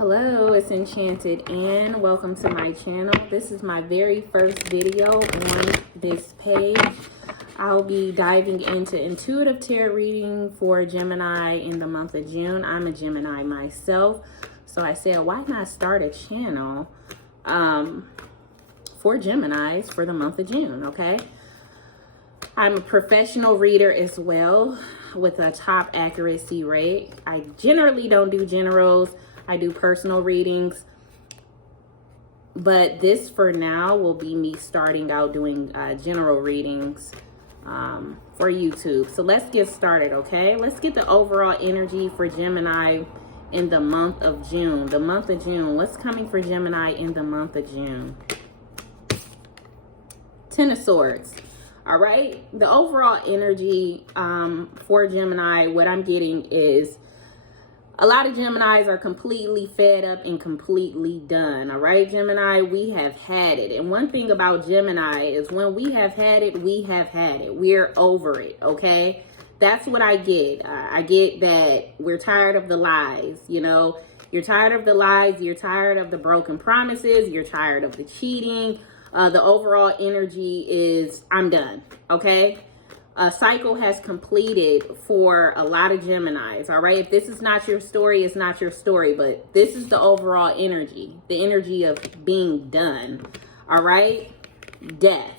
Hello, it's Enchanted Anne. Welcome to my channel. This is my very first video on this page. I'll be diving into intuitive tarot reading for Gemini in the month of June. I'm a Gemini myself, so I said, why not start a channel for Geminis for the month of June, okay? I'm a professional reader as well with a top accuracy rate. I generally don't do generals. I do personal readings, but this for now will be me starting out doing general readings for YouTube. So let's get started, okay? Let's get the overall energy for Gemini in the month of June. The month of June, what's coming for Gemini in the month of June? Ten of Swords. All right, the overall energy for Gemini, what I'm getting is a lot of Geminis are completely fed up and completely done. All right, Gemini, we have had it. And one thing about Gemini is when we have had it, we have had it. We're over it, okay? That's what I get. I get that we're tired of the lies, you know. You're tired of the lies. You're tired of the broken promises. You're tired of the cheating. The overall energy is, I'm done, okay? A cycle has completed for a lot of Geminis, all right? If this is not your story, it's not your story, but this is the overall energy, the energy of being done, all right? Death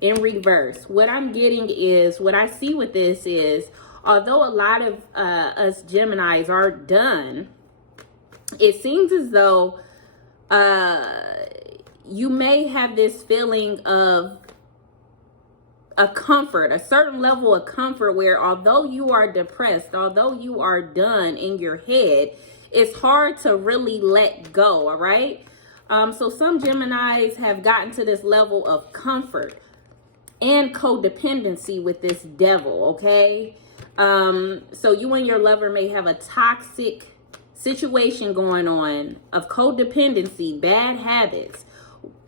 in reverse. What I'm getting is, what I see with this is, although a lot of us Geminis are done, it seems as though you may have this feeling of a comfort, a certain level of comfort where although you are depressed, although you are done in your head, it's hard to really let go, all right? So some Geminis have gotten to this level of comfort and codependency with this devil, okay? So you and your lover may have a toxic situation going on of codependency, bad habits,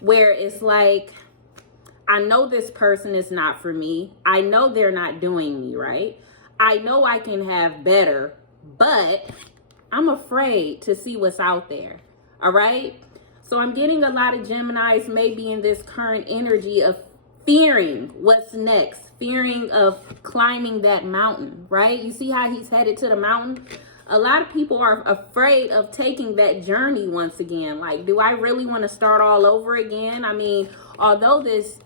where it's like, I know this person is not for me. I know they're not doing me right. I know I can have better, but I'm afraid to see what's out there. All right. So I'm getting a lot of Geminis maybe in this current energy of fearing what's next, fearing of climbing that mountain, right? You see how he's headed to the mountain? A lot of people are afraid of taking that journey once again. Like, do I really want to start all over again? I mean, although this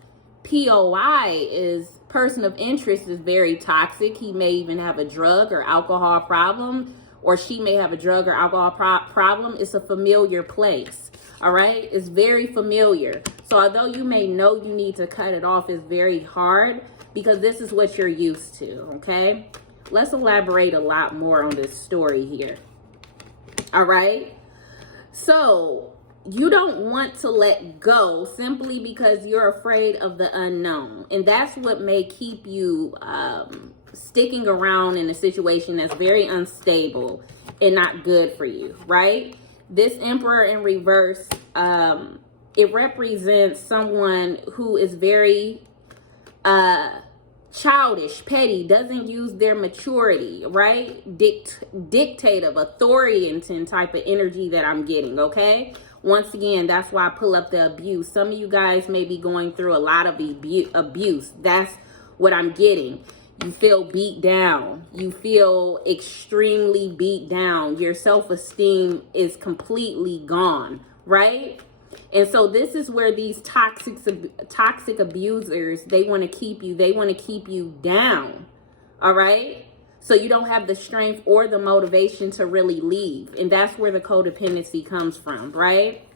POI is person of interest is very toxic. He may even have a drug or alcohol problem, or she may have a drug or alcohol problem. It's a familiar place. All right. It's very familiar. So although you may know you need to cut it off, it's very hard because this is what you're used to. Okay. Let's elaborate a lot more on this story here. All right. So you don't want to let go simply because you're afraid of the unknown. And that's what may keep you sticking around in a situation that's very unstable and not good for you, right? This Emperor in reverse, it represents someone who is very childish, petty, doesn't use their maturity, right? Dictative, authoritarian type of energy that I'm getting, okay? Once again, that's why I pull up the abuse. Some of you guys may be going through a lot of abuse. That's what I'm getting. You feel beat down. You feel extremely beat down. Your self-esteem is completely gone, right? And so this is where these toxic abusers, they want to keep you. They want to keep you down, all right? So you don't have the strength or the motivation to really leave. And that's where the codependency comes from, right?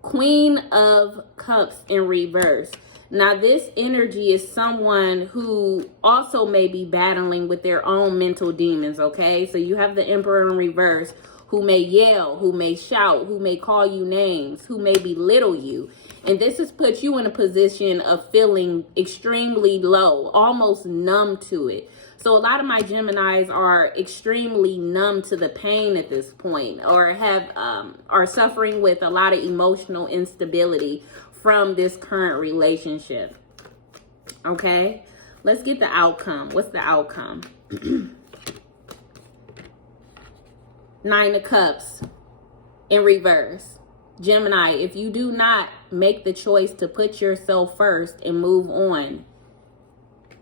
Queen of Cups in reverse. Now, this energy is someone who also may be battling with their own mental demons, okay? So you have the Emperor in reverse who may yell, who may shout, who may call you names, who may belittle you. And this has put you in a position of feeling extremely low, almost numb to it. So a lot of my Geminis are extremely numb to the pain at this point, or are suffering with a lot of emotional instability from this current relationship. Okay, let's get the outcome. What's the outcome? 9 of Cups. in reverse. Gemini, if you do not make the choice to put yourself first and move on,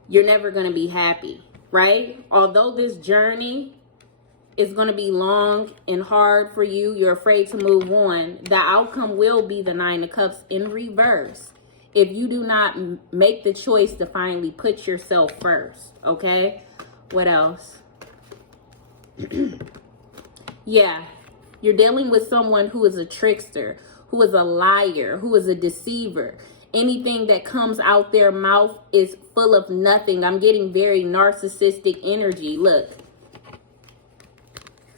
you're never going to be happy, right? Although this journey is going to be long and hard for you, you're afraid to move on, the outcome will be the Nine of Cups in reverse if you do not make the choice to finally put yourself first, okay? What else? Yeah, you're dealing with someone who is a trickster, who is a liar, who is a deceiver. Anything that comes out their mouth is full of nothing. I'm getting very narcissistic energy. Look,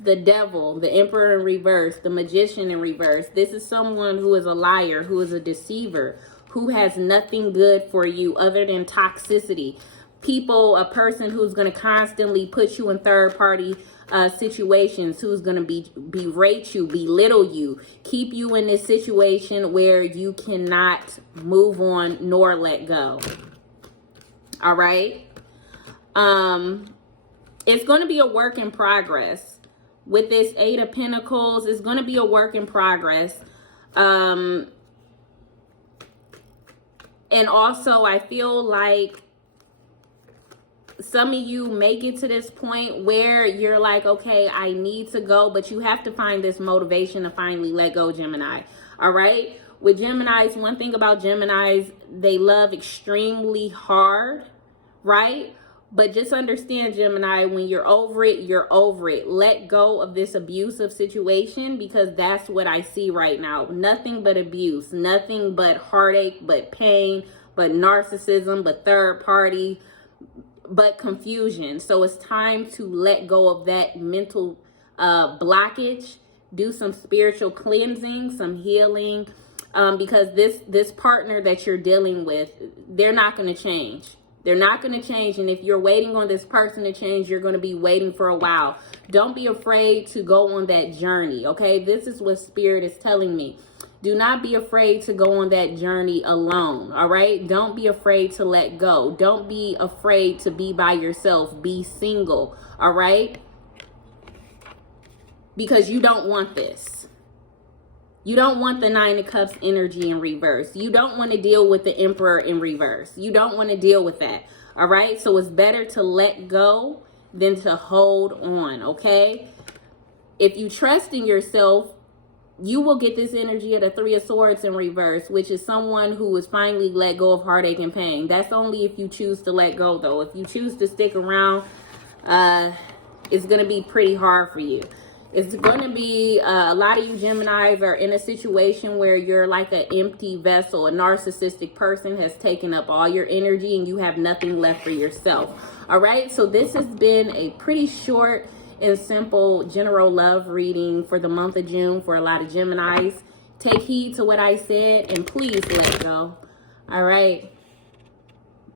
the devil, the emperor in reverse, the magician in reverse. This is someone who is a liar, who is a deceiver, who has nothing good for you other than toxicity. A person who's going to constantly put you in third party situations, who's going to berate you, belittle you, keep you in this situation where you cannot move on nor let go. All right. It's going to be a work in progress with this Eight of Pentacles. It's going to be a work in progress. And also I feel like some of you may get to this point where you're like, okay, I need to go, but you have to find this motivation to finally let go, Gemini. All right. With Geminis, one thing about Geminis, they love extremely hard, right? But just understand, Gemini, when you're over it, you're over it. Let go of this abusive situation, because that's what I see right now. Nothing but abuse, nothing but heartache, but pain, but narcissism, but third party, but confusion. So it's time to let go of that mental blockage, do some spiritual cleansing, some healing, because this partner that you're dealing with, they're not going to change. They're not going to change. And if you're waiting on this person to change, you're going to be waiting for a while. Don't be afraid to go on that journey. Okay. This is what Spirit is telling me. Do not be afraid to go on that journey alone. All right. Don't be afraid to let go. Don't be afraid to be by yourself. Be single. All right. Because you don't want this. You don't want the Nine of Cups energy in reverse. You don't want to deal with the Emperor in reverse. You don't want to deal with that. All right. So it's better to let go than to hold on. Okay. If you trust in yourself, you will get this energy of the Three of Swords in reverse, which is someone who is finally let go of heartache and pain. That's only if you choose to let go, though. If you choose to stick around, it's going to be pretty hard for you. It's going to be, a lot of you Geminis are in a situation where you're like an empty vessel. A narcissistic person has taken up all your energy and you have nothing left for yourself. All right. So this has been a pretty short and simple general love reading for the month of June for a lot of Geminis. Take heed to what I said and please let go. All right.